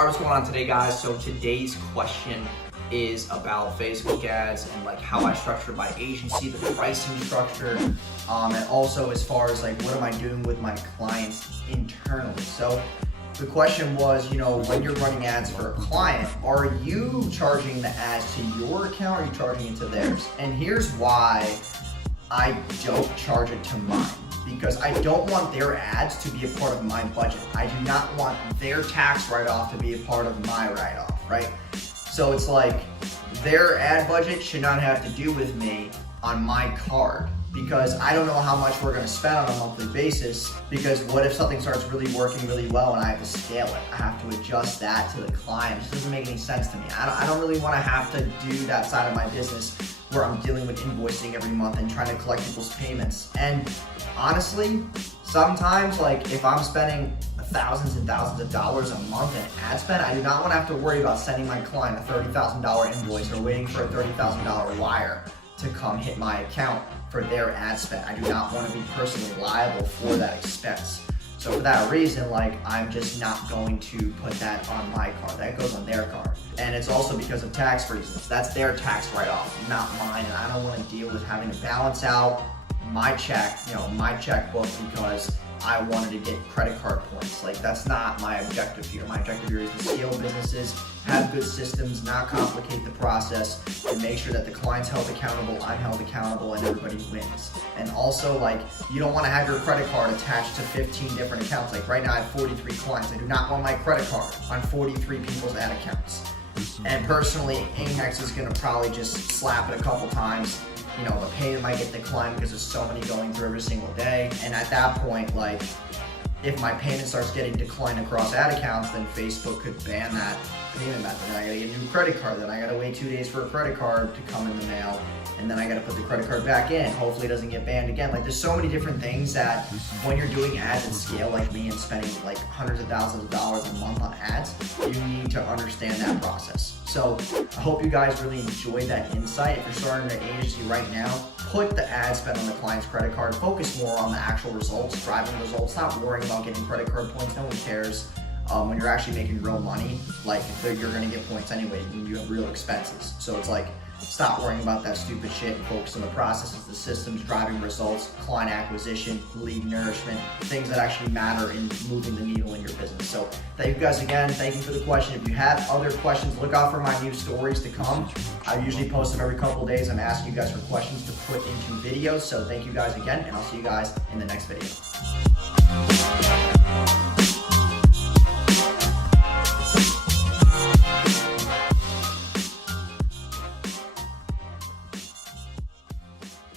Alright, what's going on today, guys? So today's question is about Facebook ads and like how I structure my agency, the pricing structure, and also as far as like what am I doing with my clients internally. So the question was, when you're running ads for a client, are you charging the ads to your account or are you charging it to theirs? And here's why I don't charge it to mine. Because I don't want their ads to be a part of my budget. I do not want their tax write-off to be a part of my write-off, right? So it's like their ad budget should not have to do with me on my card, because I don't know how much we're gonna spend on a monthly basis, because what if something starts really working really well and I have to scale it? I have to adjust that to the client. It doesn't make any sense to me. I don't really wanna have to do that side of my business where I'm dealing with invoicing every month and trying to collect people's payments. And honestly, sometimes like if I'm spending thousands and thousands of dollars a month in ad spend, I do not want to have to worry about sending my client a $30,000 invoice or waiting for a $30,000 wire to come hit my account for their ad spend. I do not want to be personally liable for that expense. So for that reason, like I'm just not going to put that on my card. That goes on their card. And it's also because of tax reasons. That's their tax write-off, not mine. And I don't want to deal with having to balance out my check, my checkbook, because I wanted to get credit card points. Like that's not my objective here. My objective here is to scale businesses, have good systems, not complicate the process, and make sure that the client's held accountable, I'm held accountable, and everybody wins. And also, like, you don't want to have your credit card attached to 15 different accounts. Like right now I have 43 clients. I do not want my credit card on 43 people's ad accounts. And personally, Amex is gonna probably just slap it a couple times. The payment might get declined because there's so many going through every single day. And at that point, like, if my payment starts getting declined across ad accounts, then Facebook could ban that payment method. Then I gotta get a new credit card. Then I gotta wait 2 days for a credit card to come in the mail. And then I gotta put the credit card back in. Hopefully it doesn't get banned again. Like there's so many different things that when you're doing ads at scale like me and spending like hundreds of thousands of dollars a month on ads, you need to understand that process. So I hope you guys really enjoyed that insight. If you're starting an agency right now, put the ad spend on the client's credit card. Focus more on the actual results, driving results, not worrying about getting credit card points. No one cares. When you're actually making real money, like you're gonna get points anyway when you have real expenses. So it's like, stop worrying about that stupid shit and focus on the processes, the systems, driving results, client acquisition, lead nourishment, things that actually matter in moving the needle in your business. So thank you guys again. Thank you for the question. If you have other questions, look out for my new stories to come. I usually post them every couple of days. I'm asking you guys for questions to put into videos. So thank you guys again, and I'll see you guys in the next video.